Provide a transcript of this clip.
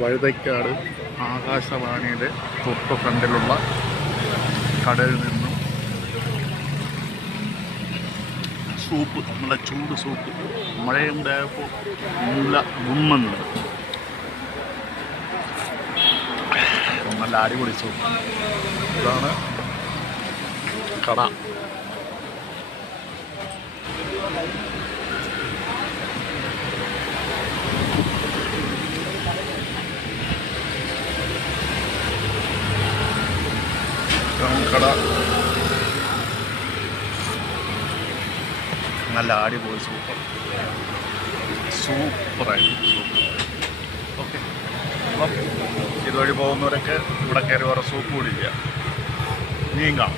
വഴുതയ്ക്കാട് ആകാശവാണിയുടെ തൊട്ട് ഫ്രണ്ടിലുള്ള കടയിൽ നിന്നും സൂപ്പ് നമ്മുടെ ചൂട് സൂപ്പ്. മഴയുണ്ടായപ്പോൾ നല്ല ഗുമ്മുണ്ട് നല്ല അടിപൊളി സൂപ്പ്. ഇതാണ് കട. കട. നല്ല അടിപൊളി സൂപ്പർ. സൂപ്പറായിട്ട് ഓക്കെ. അപ്പം ഇതുവഴി പോകുന്നവരൊക്കെ ഇവിടെ കയറി വേറെ സൂപ്പ് കുടിക്കുക നീങ്ങാം